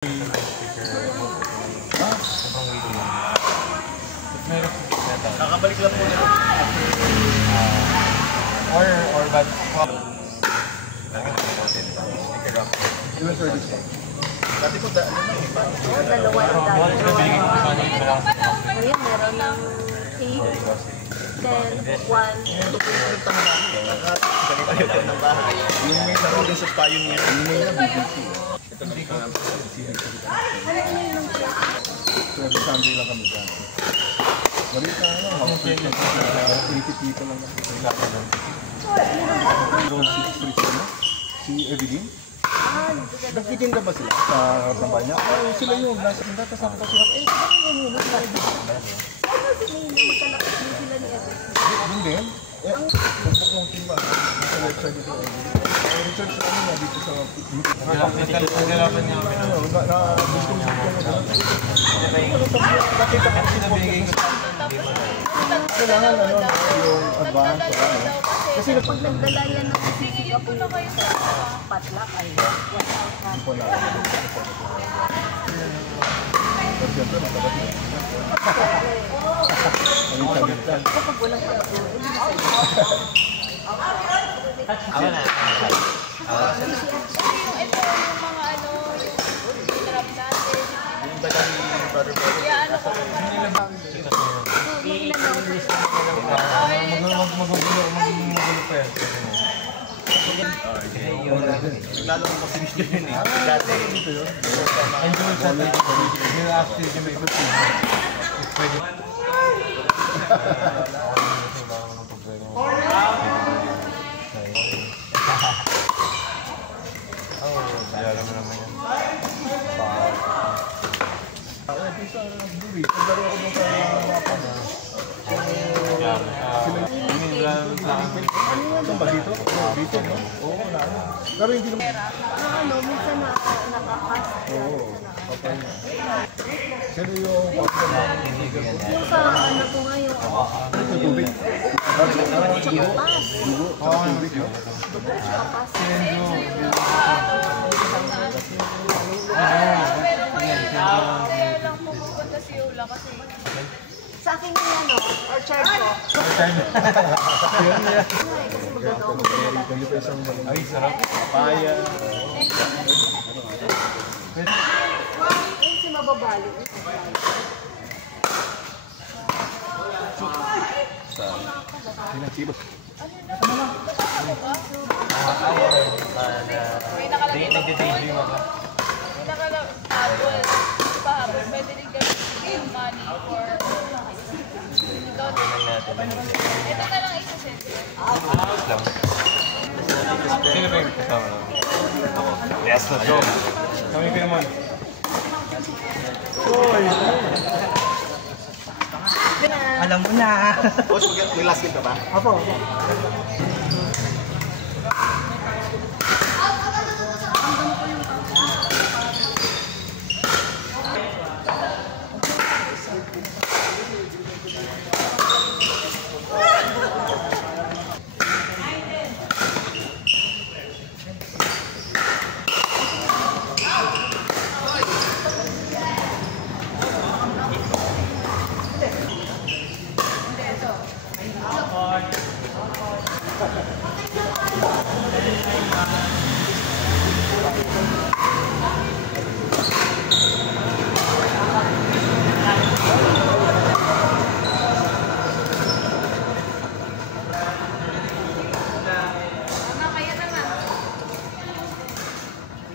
Kakabalik lang po nila. Or bad. Dati ko dalawa ang dami. Ngayon, meron ng 8, 10, 1. Yung may laro din sa payong niya. Ito na ka. Sunday lang kami dyan. Balita na, 80 people lang. Si Evelyn? Nagtitinda ba sila sa trabaho niya? Oo, sila yun. Nasa tinda, kasama ko sila. Eh, sila yun. Magkalapit din sila ni Evelyn. Yun din. Eh, kumpok ng timba. Sa website dito. Research sa ano dito sa... Nagkalapan niya kami. Nakita ko sinabigay ko. Kailangan yung advance. Kasi pag nagdala yan ng sisig po sa patlak ay hindi po na. Siyempre, matabat yun. kapag walang kapatid, Ako na. Ito yung mga trap natin. Yung ba kami brother? Magugulo pa yan. Lalo mo masinis ko yun eh. Dati. Enjoy sa atin. Yung after yung may good thing. Pwede. Alam mo naman yan. Sa Bluey, naglaro ako doon sa mapa na. Sila ba dito? Dito, no? Oo, wala na. Pero hindi naman. minsan nakakas. Oo, patay na. Sino yung partner mo? Yung sa ano ko ngayon, Sa tubig? Dugo? Sa tubig, no? Kaya lang pumupunta si Yola kasi sa akin yung orchard ko. Ay, sarap. Papaya. Yung si mababali. Pinatibot. Nagde-daydream ako. habol. Pa habol. Pwede rin gawin money for ikaw din. Ito na lang isa-send. Lang. Sino ba yung kasama lang? Ako. Yes, let's go. Kami ka naman. Alam mo na. Boss, may last game ka ba? Apo.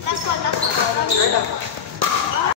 Last one.